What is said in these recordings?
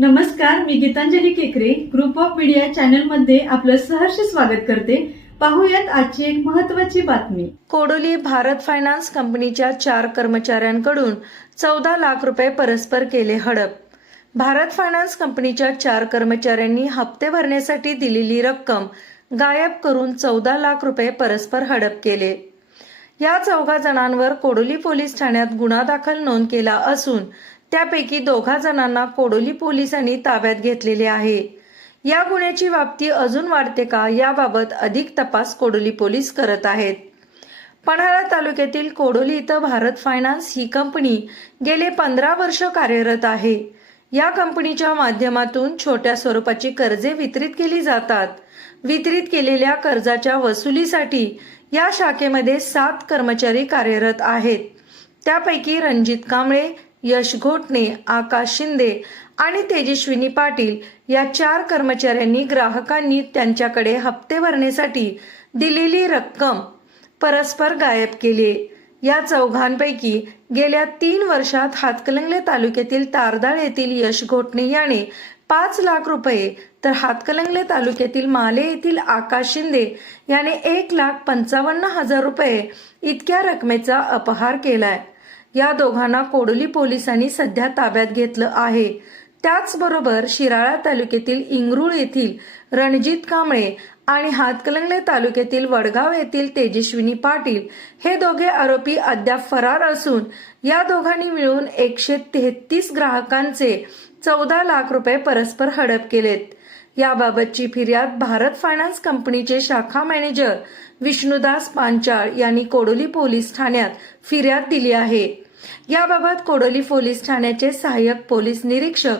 नमस्कार मी गीतांजली केकरे. Group of media चॅनलमध्ये आपलं सहर्ष स्वागत करते. पाहूयात आजची एक महत्वाची बातमी. कोडोली भारत फायनान्स कंपनीच्या चार कर्मचाऱ्यांकडून चौदा लाख रुपये परस्पर केले हडप. भारत फायनान्स कंपनीच्या चार कर्मचाऱ्यांनी हप्ते भरण्यासाठी दिलेली रक्कम गायब करून चौदा लाख रुपये परस्पर हडप केले. या चौघा जणांवर कोडोली पोलीस ठाण्यात गुन्हा दाखल नोंद केला असून त्यापैकी दोघा जणांना कोडोली पोलिसांनी ताब्यात घेतलेले आहे. या गुन्ह्याची व्याप्ती अजून वाढते का याबाबत अधिक तपास कोडोली पोलीस करत आहेत. पन्हाळा तालुक्यातील कोडोली इथं भारत फायनान्स ही कंपनी गेले पंधरा वर्ष कार्यरत आहे. या कंपनीच्या माध्यमातून छोट्या स्वरूपाची कर्जे वितरित केली जातात. वितरित केलेल्या कर्जाच्या वसुलीसाठी या शाखेमध्ये सात कर्मचारी कार्यरत आहेत. त्यापैकी रणजित कांबळे यश घोटणे आकाश शिंदे आणि तेजस्विनी पाटील या चार कर्मचाऱ्यांनी ग्राहकांनी त्यांच्याकडे हप्ते भरण्यासाठी दिलेली रक्कम परस्पर गायब केली. या चौघांपैकी गेल्या तीन वर्षात हातकलंगले तालुक्यातील तारदाळ येथील यश घोटणे याने पाच लाख रुपये तर हातकलंगले तालुक्यातील माले येथील आकाश शिंदे याने एक लाख पंचावन्न हजार रुपये इतक्या रकमेचा अपहार केलाय. या दोघांना कोडोली पोलिसांनी सध्या ताब्यात घेतलं आहे. त्याचबरोबर शिराळा तालुक्यातील इंगरुळ येथील रणजित कांबळे आणि हातकलंगले तालुक्यातील वडगाव येथील तेजस्विनी पाटील हे दोघे आरोपी अद्याप फरार असून या दोघांनी मिळून एकशे तेहतीस ग्राहकांचे चौदा लाख रुपये परस्पर हडप केलेत. याबाबतची फिर्याद भारत फायनान्स कंपनीचे शाखा मॅनेजर विष्णुदास पांचाळ यांनी कोडोली पोलीस ठाण्यात फिर्याद दिली आहे. याबाबत कोडोली पोलीस ठाण्याचे सहाय्यक पोलीस निरीक्षक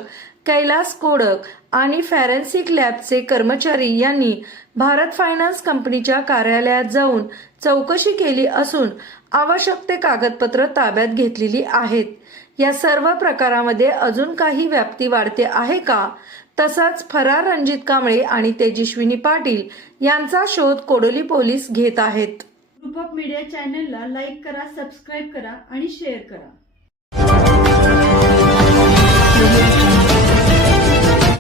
कैलास कोडक आणि फॅरेन्सिक लॅबचे कर्मचारी यांनी भारत फायनान्स कंपनीच्या कार्यालयात जाऊन चौकशी केली असून आवश्यक ते कागदपत्र ताब्यात घेतलेली आहेत. या सर्व प्रकारामध्ये अजून काही व्याप्ती वाढते आहे का? तसाच फरार रणजित कांबळे आणि तेजस्विनी पाटील यांचा शोध कोडोली पोलीस घेत आहेत. ग्रुप ऑफ मीडिया चॅनलला लाईक करा सबस्क्राईब करा आणि शेअर करा.